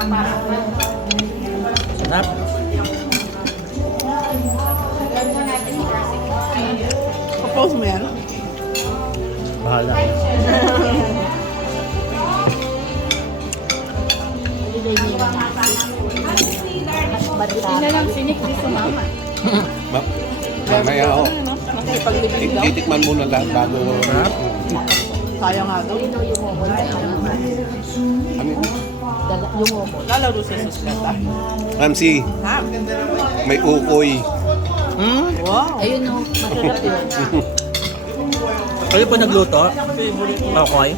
Sarap. Propose mo yan? Bahala. Hindi na lang sinik di sumama. Ma- Mamaya ako. Ano? Nakipaglibig daw. Titikman muna lahat bago. Sayang nga daw. Ano? Yung omo. Lalaro sa suskata. Ramsey, Ha? may ukoy. Mm. Wow. Ayun no, masarap yun. Kayo po nagluto? Okay.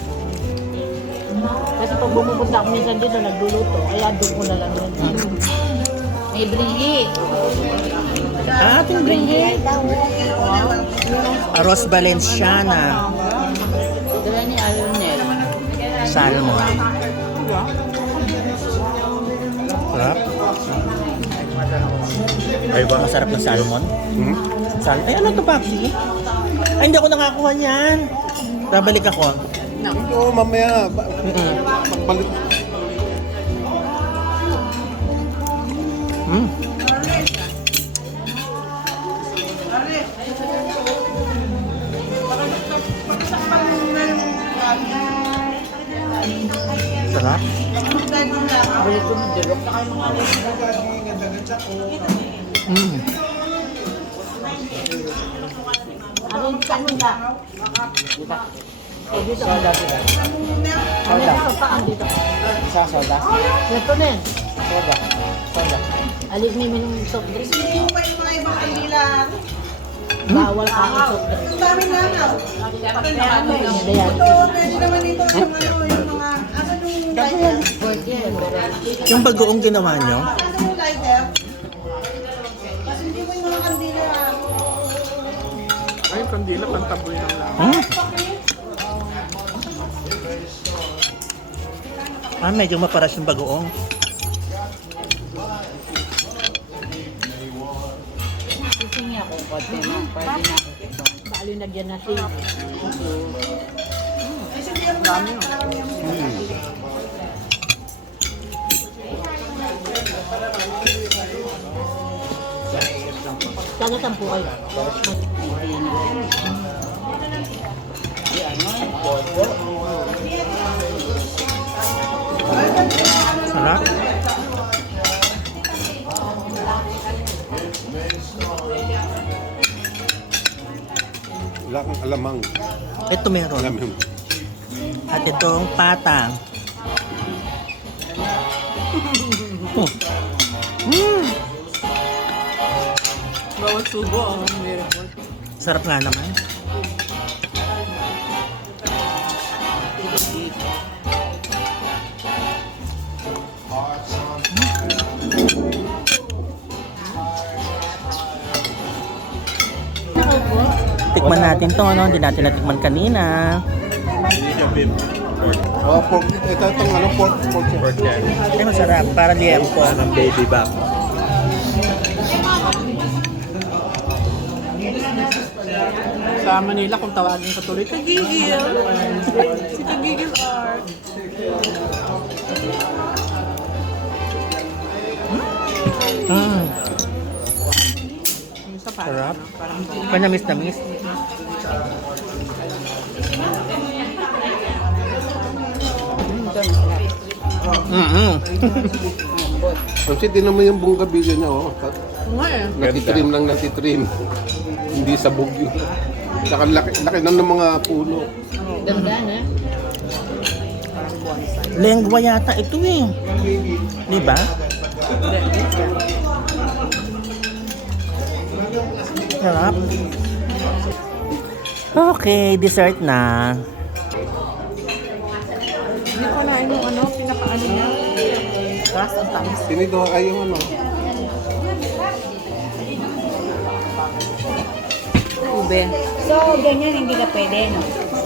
Kasi pag bumupunta ako minsan dito, nagluluto. Kaya doon ko na lang yun. May bringi. Ah, ating bringin. Arroz Valenciana. Dala ni Alonel. Salmon. Sarap. Ay ba? Masarap ng salmon. Hmm? Sal Ay, ano to, Papi? Ay, hindi ako nakakuha niyan. Babalik ako. Oo, mamaya. Ba- Mm-mm. Pagbalik. Mm. Sarap. Mm. Dito. Soda dito. Ano yung paan dito? Sa soda? Ito na. Soda. Soda. Alig may minum soft drink. Yung pa yung mga ibang kandila. Bawal ka ang soft drink. Ang dami na? Ayan. Ito, pwede naman ito ano, yung bagoong ginawa nyo? Ay, kandila, pantaboy lang lang. Hmm? Ah, medyo maparas yung bagoong. Sisingi ako konti mo. Pwede na. Balo nagyan na siya. Dami no. Kano tampo kayo? Sarap. Wala kang alamang. Ito meron. Alam mo. At itong patang. Oh. Mm. Bawat subo, ang miracle. Sarap nga naman. Tikman natin to, ano? Hindi natin natikman kanina. Oh, pork. Ito itong ano, pork. Pork. pork. Ay, masarap. Para liempo. Parang baby back. Sa Manila, kung tawagin ka tuloy, Kagigil. si Kagigil Art. Mm. Yung sa parang, Sarap. ano, parang Panamis na miss. mm. Mm-mm. Kasi tinan mo yung buong gabigan niya, oh. Nga eh. Natitrim lang natitrim. Hindi sabog yun. Saka laki, laki na ng mga puno. Ganda na. Lengwa yata ito eh. Di ba? Sarap. Okay, dessert na. Hindi ko na yung ano, pinakaano niya. Ras ang tamis. Sinito ay yung ano. Ube. So, ganyan hindi ka pwede, no?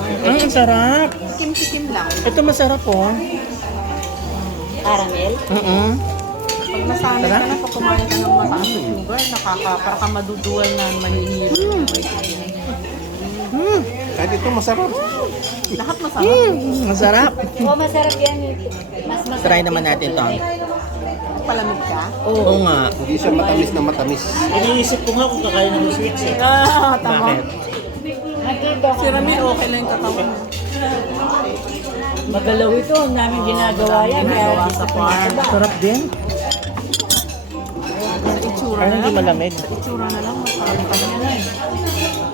Mm, ang sarap. Kim-kim lang. Ito masarap oh. Caramel. Mm-mm. Pag nasanay ka na, pag kumain ka ng mataas na sugar, nakaka, para ka maduduwal na manihirap. Mm, Kahit ito masarap. Lahat masarap. mm, masarap. Oo, masarap yan. Mas masarap. Try naman natin to. Nagpalamig ka? Oo nga. Hindi siya matamis na matamis. Iniisip ko nga kung kakain ng sweets eh. Ah, tama. Bakit? Si Ramil, okay lang yung katawan. Magalaw ito. Ang namin ginagawa yan. Ginagawa sa farm. Sarap din. Sa itsura Ay, na hindi lang. malamig. Sa itsura na lang, mas parang kanya na eh.